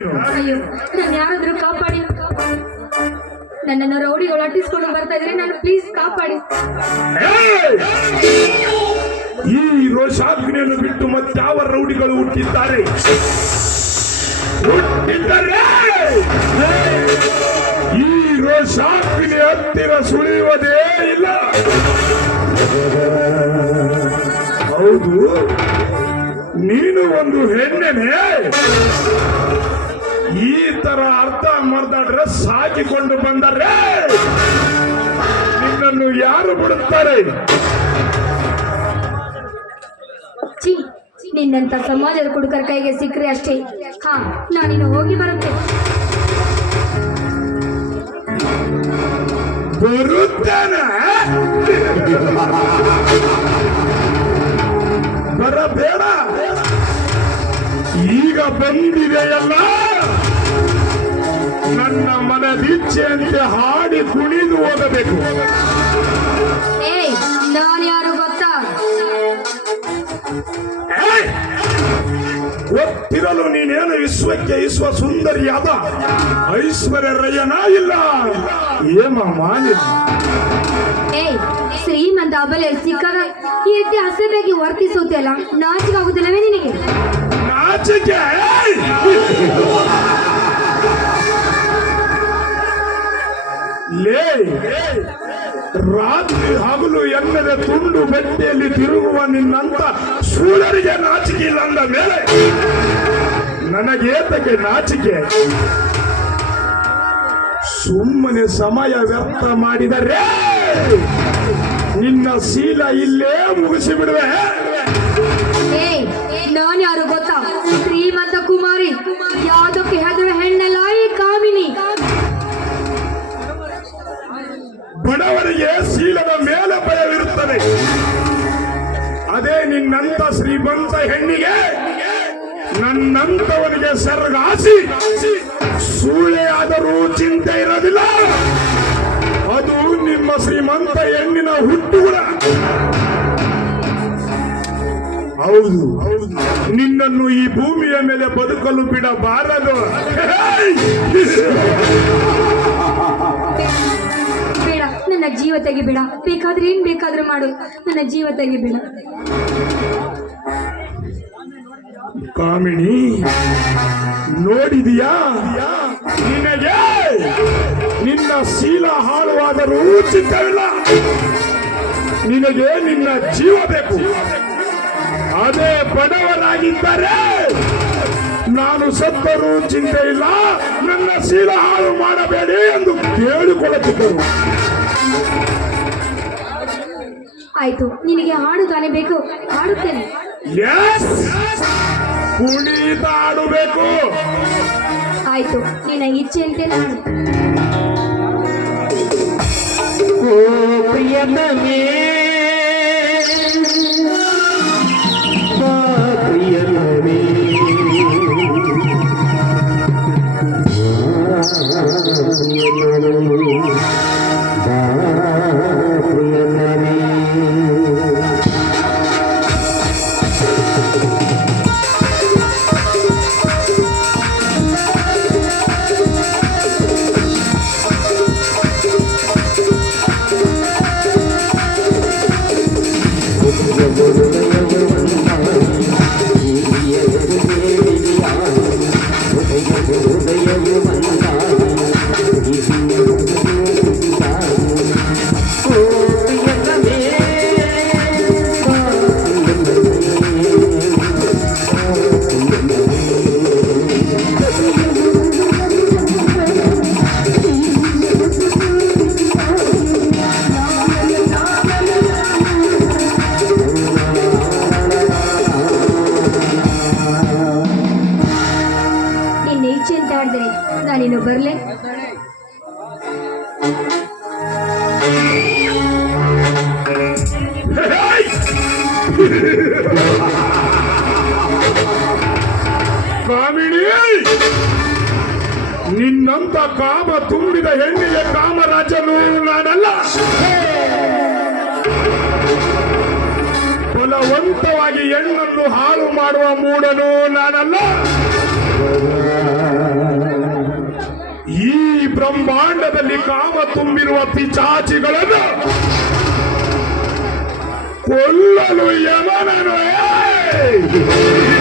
ಅಯ್ಯೋ, ನಾನು ಯಾರಾದ್ರೂ ಕಾಪಾಡಿ. ನನ್ನನ್ನು ರೌಡಿಗಳು ಅಟ್ಟಿಸ್ಕೊಂಡು ಬರ್ತಾ ಇದ್ರೆ ನಾನು ಪ್ಲೀಸ್ ಕಾಪಾಡಿ! ಈ ರೋಷಾಗ್ನಿಯನ್ನು ಬಿಟ್ಟು ಮತ್ತಾವ ರೌಡಿಗಳು ಹುಟ್ಟಿದ್ದಾರೆ? ಹುಟ್ಟಿದ್ದಾರೆ! ಈ ರೋಷಾಗ್ನಿ ಹತ್ತಿರ ಸುಳಿಯುವುದೇ ಇಲ್ಲ. ಹೌದು, ನೀನು ಒಂದು ಹೆಣ್ಣೆನೆ. ಈ ಅರ್ಥ ಅರ್ಧ ಸಾಕಿಕೊಂಡು ಡ್ರೆಸ್ ಹಾಕಿಕೊಂಡು ಬಂದರೆ ನಿನ್ನನ್ನು ಯಾರು ಬಿಡುತ್ತಾರೆ? ನಿನ್ನಂತ ಸಮಾಜದ ಕುಡುಕರ ಕೈಗೆ ಸಿಕ್ಕರೆ ಅಷ್ಟೇ. ಹಾ ನಾನಿನ್ನು ಹೋಗಿ ಬರುತ್ತೆ. ಬರುತ್ತೇನೆ. ಬರಬೇಡ. ಈಗ ಬಂದಿದೆಯಲ್ಲ? ಮನದಿಚ್ಛೆಯಂತೆ ಹಾಡಿ ಕುಣಿದು ಓದಬೇಕು. ಯಾರು ಗೊತ್ತಾ! ಗೊತ್ತಿರಲು ನೀನೇನು ವಿಶ್ವಕ್ಕೆ ವಿಶ್ವ ಸುಂದರಿಯಾದ ಐಶ್ವರ್ಯ ರಯ್ಯನ ಇಲ್ಲ. ಏಮ ಮಾನ್ಯ ಶ್ರೀಮಂತ ಅಬಲೆ ಸಿಕ್ಕಾಗ ಈ ರೀತಿ ಅಲ್ಲ? ನಾಚಿಕೆ ಆಗುದಿಲ್ಲವೇ ನಿನಗೆ? ನಾಚಿಕೆ ರಾತ್ರಿ ಹಗಲು ಎನ್ನದೆ ತುಂಡು ಬೆಟ್ಟೆಯಲ್ಲಿ ತಿರುಗುವ ನಿನ್ನಂತ ಸೂಳರಿಗೆ ನಾಚಿಕೆ ಇಲ್ಲ ಅಂದ ಮೇಲೆ ನನಗೇತಕ್ಕೆ ನಾಚಿಕೆ. ಸುಮ್ಮನೆ ಸಮಯ ವ್ಯರ್ಥ ಮಾಡಿದರೆ ನಿನ್ನ ಶೀಲ ಇಲ್ಲೇ ಮುಗಿಸಿ ಬಿಡುವೆ ಬಡವರಿಗೆ ಶೀಲದ ಮೇಲೆ ಭಯವಿರುತ್ತದೆ. ಅದೇ ನಿನ್ನಂತ ಶ್ರೀಮಂತ ಹೆಣ್ಣಿಗೆ ನನ್ನಂತವನಿಗೆ ಸರ್ಗಾಸಿ ಸೂಳೆ ಆದರೂ ಚಿಂತೆ ಇರೋದಿಲ್ಲ. ಅದು ನಿಮ್ಮ ಶ್ರೀಮಂತ ಹೆಣ್ಣಿನ ಹುಟ್ಟುಗುಣ. ಹೌದು ಹೌದು ನಿನ್ನನ್ನು ಈ ಭೂಮಿಯ ಮೇಲೆ ಬದುಕಲು ಬಿಡಬಾರದು. ನನ್ನ ಜೀವ ತೆಗಿಬೇಡ. ಬೇಕಾದ್ರೆ ಏನ್ ಬೇಕಾದ್ರೂ ಮಾಡು. ನನ್ನ ಜೀವ ತೆಗಿಬೇಡ. ಕಾಮಿಣಿ, ನೋಡಿದೀಯಾ? ನಿನಗೆ ನಿನ್ನ ಶೀಲ ಹಾಳುವಾದರೂ ಚಿತ್ತವಿಲ್ಲ ನಿನಗೆ ನಿನ್ನ ಜೀವ ಬೇಕು. ಅದೇ ಬಡವರಾಗಿದ್ದರೆ ನಾನು ಸತ್ತರೂ ಚಿಂತೆ ಇಲ್ಲ ನನ್ನ ಶೀಲ ಹಾಳು ಮಾಡಬೇಡಿ ಎಂದು ಕೇಳಿಕೊಳ್ಳುತ್ತಿದ್ದರು. ಆಯ್ತು. ನಿನಗೆ ಹಾಡು ತಾನೇ ಬೇಕು? ಹಾಡುತ್ತೇನೆ. ಎಸ್ ಕುಣಿತ ಆಡಬೇಕು ಆಯ್ತು. ನಿನ್ನ ಇಚ್ಛೆಯಂತೆ ನಾನು. ಓ ಪ್ರಿಯತಮೇ ನಿನ್ನ ಕಾಮಿಣಿ ನಿನ್ನಂತ ಕಾಮ ತುಂಬಿದ ಹೆಣ್ಣಿಗೆ ಕಾಮರಾಜನು ನಾನಲ್ಲ. ಬಲವಂತವಾಗಿ ಹೆಣ್ಣನ್ನು ಹಾಳು ಮಾಡುವ ಮೂಡನು ನಾನಲ್ಲ. ಬ್ರಹ್ಮಾಂಡದಲ್ಲಿ ಕಾಮ ತುಂಬಿರುವ ಪಿಚಾಚಿಗಳನ್ನು Hallelujah, man, I know!